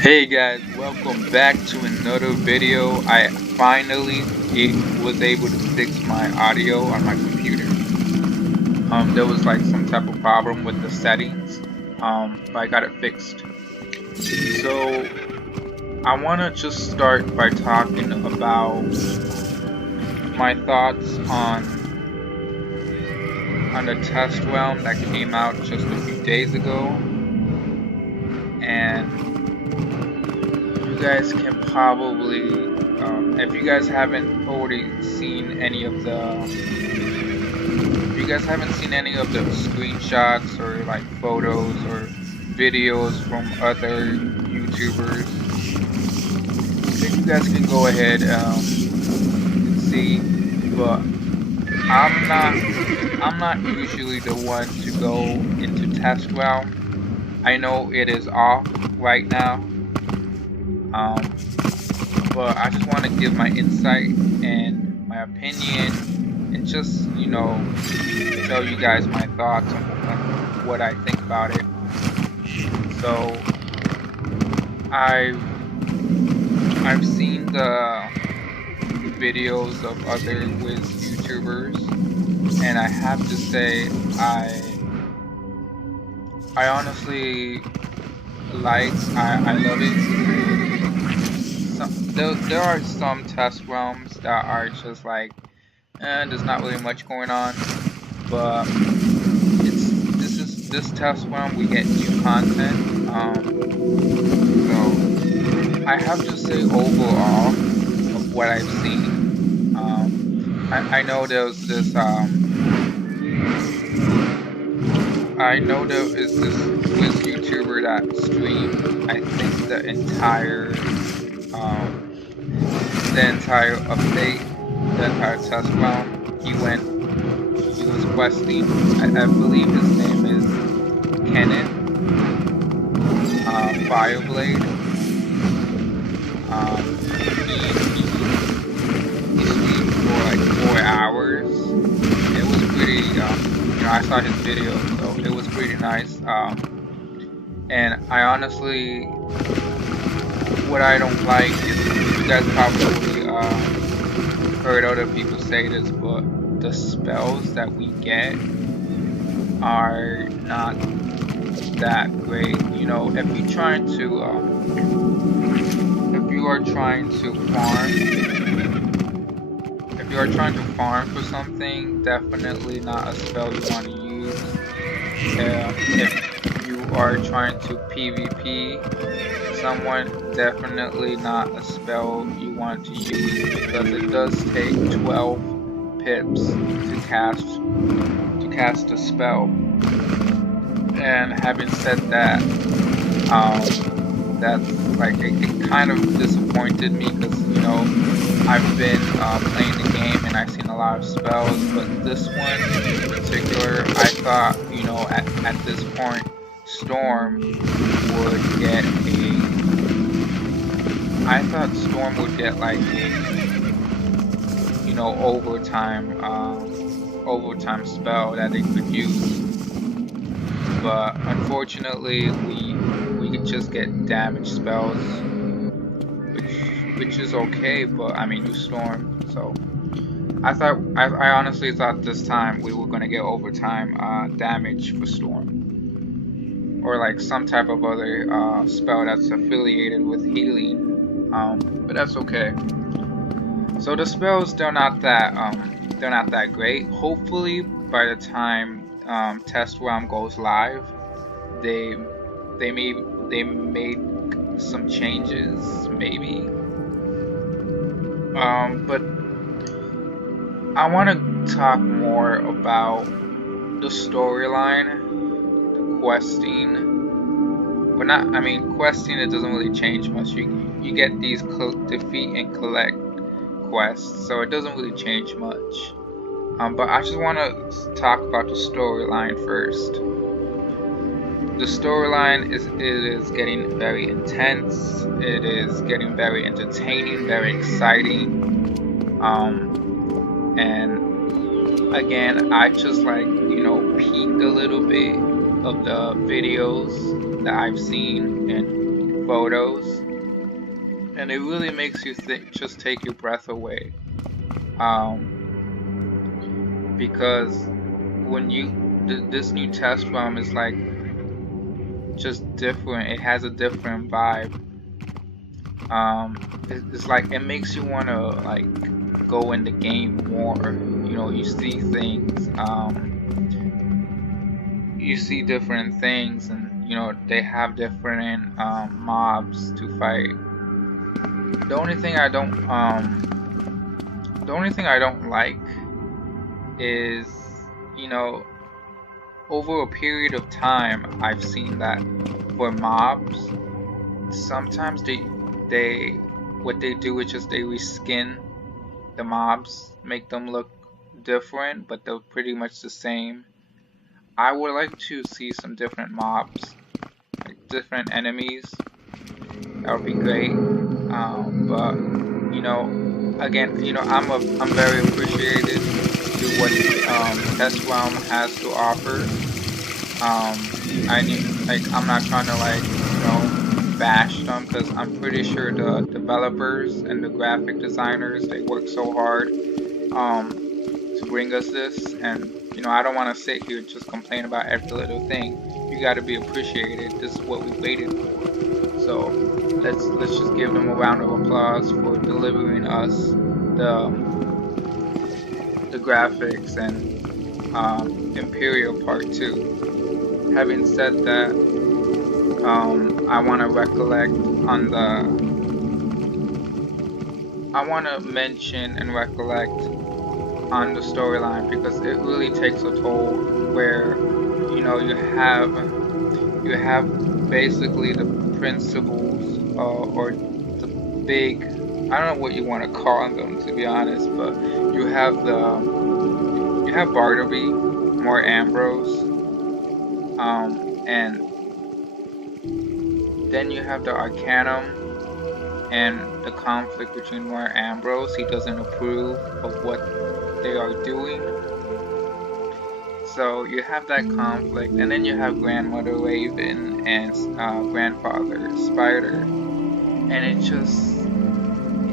Hey guys, welcome back to another video. I finally was able to fix my audio on my computer. There was like some type of problem with the settings, but I got it fixed. So I want to just start by talking about my thoughts on the test realm that came out just a few days ago, and you guys can probably, if you guys haven't already seen any of the, screenshots or like photos or videos from other YouTubers, then you guys can go ahead and see. But I'm not usually the one to go into test realm. I know it is off right now. But I just want to give my insight and my opinion and just, tell you guys my thoughts on what I think about it. So I've seen the videos of other Wiz YouTubers, and I have to say I honestly I love it. There are some test realms that are just like, there's not really much going on, but this test realm we get new content. So I have to say overall of what I've seen, I know there's this I know there is this Wiz YouTuber that streamed, I think the entire update, the entire test round. He was questing. I believe his name is Kenneth Fireblade. He streamed for like 4 hours. It was pretty, I saw his video, so it was pretty nice. And I honestly, what I don't like is, you guys probably heard other people say this, but the spells that we get are not that great. If you're trying to farm for something, definitely not a spell you want to use. If you are trying to PvP someone, definitely not a spell you want to use, because it does take 12 pips to cast a spell. And having said that, that's like, it kind of disappointed me, because I've been playing the game and I've seen a lot of spells, but this one in particular, I thought, at this point, Storm would get like a overtime spell that they could use. But unfortunately, we could just get damage spells, which is okay. But I mean, you Storm, so I honestly thought this time we were gonna get overtime damage for Storm, or like some type of other spell that's affiliated with healing. But that's okay. So the spells, they're not that great. Hopefully by the time test realm goes live, they made some changes, maybe. But I want to talk more about the storyline, the questing. Questing, it doesn't really change much. You get these defeat and collect quests, so it doesn't really change much. But I just want to talk about the storyline first. The storyline is getting very intense. It is getting very entertaining, very exciting. And again, I just like, peeked a little bit of the videos that I've seen, and photos, and it really makes you think, just take your breath away. Because when this new test realm is like just different. It has a different vibe. It's like it makes you want to like go in the game more. You know, you see things. You see different things, and you know they have different mobs to fight. The only thing I don't like is, you know, over a period of time, I've seen that for mobs, sometimes what they do is just they reskin the mobs, make them look different, but they're pretty much the same. I would like to see some different mobs, like different enemies. That would be great. But you know, again, you know, I'm very appreciated to what Test Realm has to offer. I'm not trying to like, you know, bash them, because I'm pretty sure the developers and the graphic designers, they work so hard to bring us this, and you know, I don't want to sit here just complain about every little thing. You got to be appreciated. This is what we waited for. So let's just give them a round of applause for delivering us the graphics and Empyrea Part 2. Having said that, I want to mention and recollect on the storyline, because it really takes a toll, where you know you have basically the principals or the big, I don't know what you want to call them, to be honest, but you have Bartleby, more Ambrose, and then you have the Arcanum and the conflict between Moore Ambrose. He doesn't approve of what they are doing. So you have that conflict, and then you have Grandmother Raven and Grandfather Spider, and it just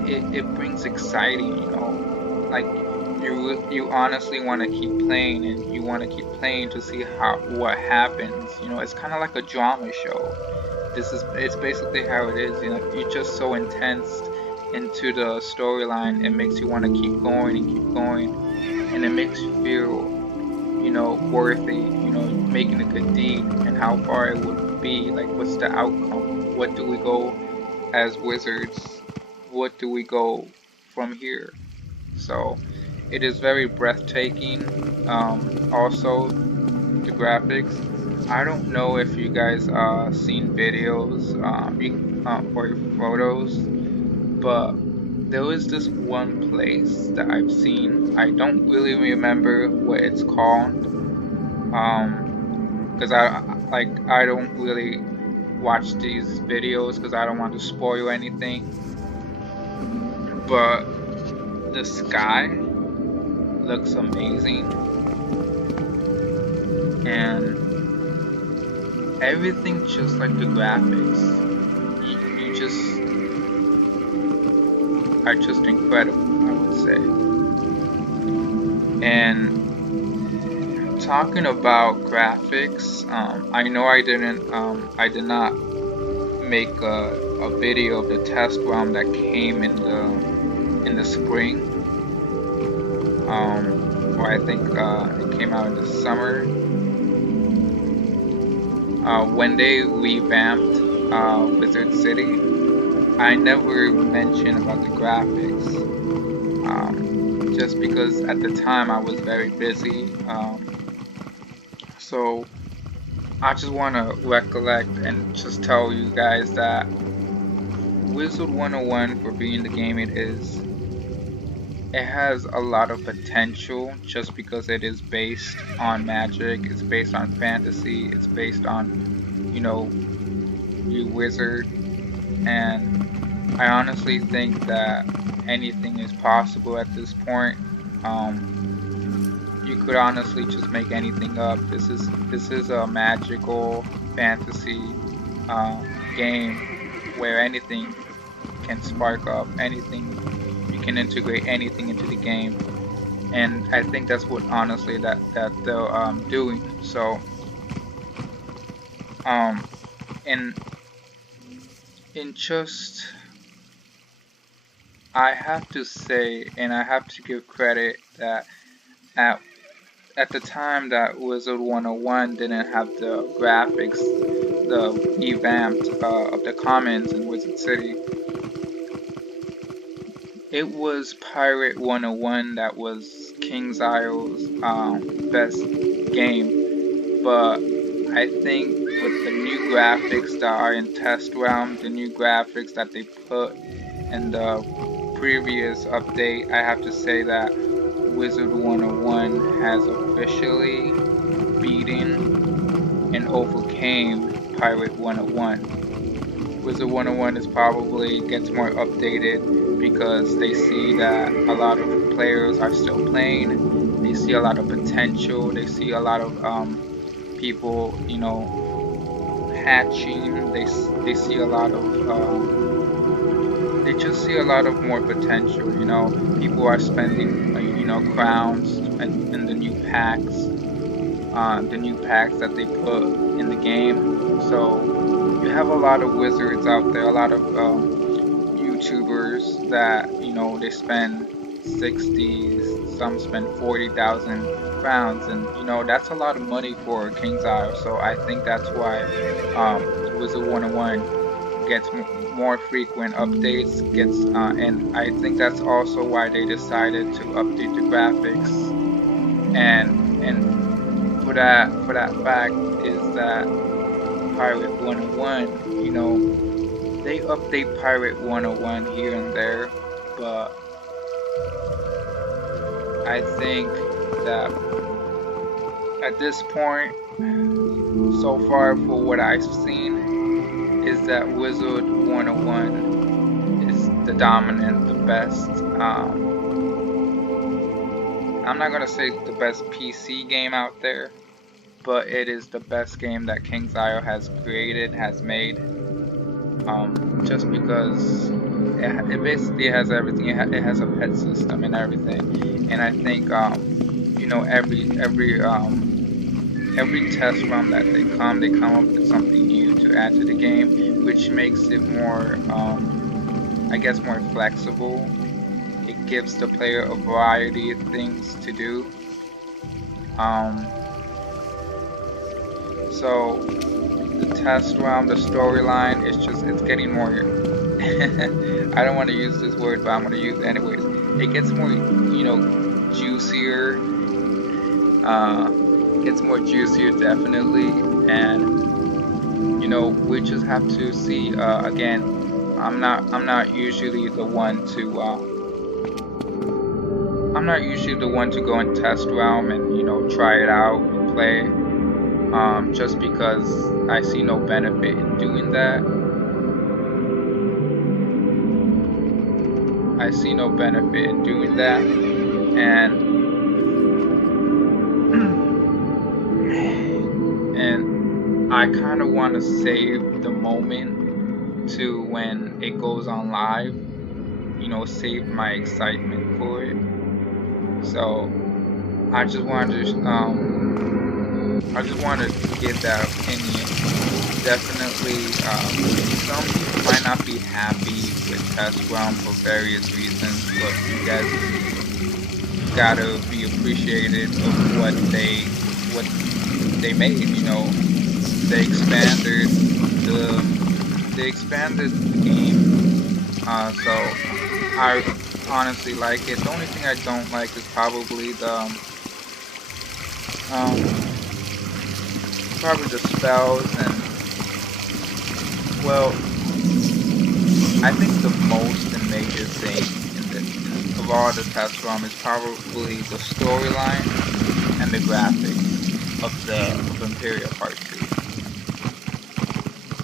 it brings exciting, you know, like you honestly want to keep playing, and you want to keep playing to see what happens. You know, it's kind of like a drama show. It's basically how it is. You know, you're just so intense into the storyline, it makes you want to keep going and keep going, and it makes you feel, you know, worthy, you know, making a good deed, and how far it would be, like what's the outcome, what do we go as wizards, what do we go from here. So it is very breathtaking. Also the graphics, I don't know if you guys seen videos or photos, but there is this one place that I've seen. I don't really remember what it's called, because I don't really watch these videos because I don't want to spoil anything. But the sky looks amazing, and everything just like the graphics. You just are just incredible, I would say. And talking about graphics, I know I did not make a video of the test realm that came in the spring, or I think it came out in the summer, when they revamped Wizard City. I never mentioned about the graphics, just because at the time I was very busy. So I just want to recollect and just tell you guys that Wizard101, for being the game it is, it has a lot of potential, just because it is based on magic, it's based on fantasy, it's based on, you know, you wizard, and I honestly think that anything is possible at this point. You could honestly just make anything up. This is a magical fantasy game where anything can spark up, anything, you can integrate anything into the game. And I think that's what honestly that they're doing. So in just, I have to say, and I have to give credit that at the time that Wizard101 didn't have the graphics, the revamped of the commons in Wizard City. It was Pirate 101 that was KingsIsle's best game, but I think with the new graphics that are in test realm, the new graphics that they put in the previous update, I have to say that Wizard101 has officially beaten and overcame Pirate 101. Wizard101 is probably gets more updated because they see that a lot of players are still playing. They see a lot of potential. They see a lot of people, you know, hatching. They see a lot of they just see a lot of more potential. You know, people are spending you know, crowns and the new packs that they put in the game. So you have a lot of wizards out there, a lot of YouTubers that, you know, they spend 60, some spend 40,000 crowns, and you know, that's a lot of money for KingsIsle. So I think that's why Wizard101 gets more frequent updates, and I think that's also why they decided to update the graphics. And for that fact is that Pirate 101, you know, they update Pirate 101 here and there, but I think that at this point, so far for what I've seen, is that Wizard101 is the dominant, the best. I'm not gonna say the best PC game out there, but it is the best game that KingsIsle has created, has made. Just because it basically has everything. It has a pet system and everything. And I think you know, every test run that they come up with something new to add to the game, which makes it more, I guess, more flexible. It gives the player a variety of things to do. So the test realm, the storyline, it's getting more. I don't want to use this word, but I'm going to use it anyways. It gets more, you know, juicier. Gets more juicier, definitely, and you know, we just have to see. Again, I'm not usually the one to go in test realm and, you know, try it out and play. Just because I see no benefit in doing that. I see no benefit in doing that, and I kind of want to save the moment to when it goes on live, you know, save my excitement for it. So I just wanted to give that opinion. Definitely, some people might not be happy with test realm for various reasons, but you guys gotta be appreciated of what they made. You know, they expanded the game. So I honestly like it. The only thing I don't like is probably the spells, and well, I think the most and major thing of all the test ROM is probably the storyline and the graphics of Empyrea Part 2.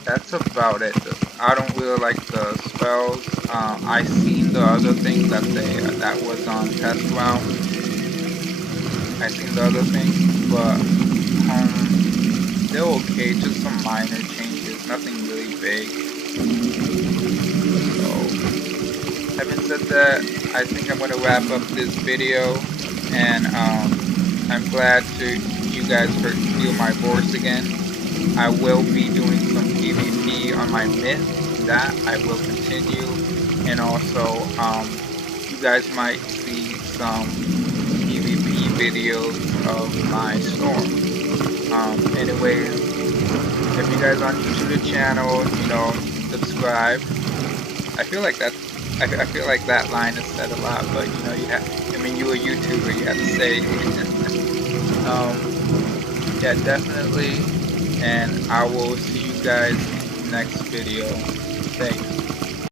That's about it. I don't really like the spells. I seen the other things that was on test ROM. I seen the other things, but they're okay, just some minor changes, nothing really big. said that, I think I'm gonna wrap up this video, and I'm glad you guys hear my voice again. I will be doing some PvP on my myth. That I will continue, and also you guys might see some PvP videos of my storm. Anyways, if you guys are new to the channel, you know, subscribe. I feel like that line is said a lot, but you know, you're a YouTuber, you have to say. Yeah, definitely, and I will see you guys next video. Thanks.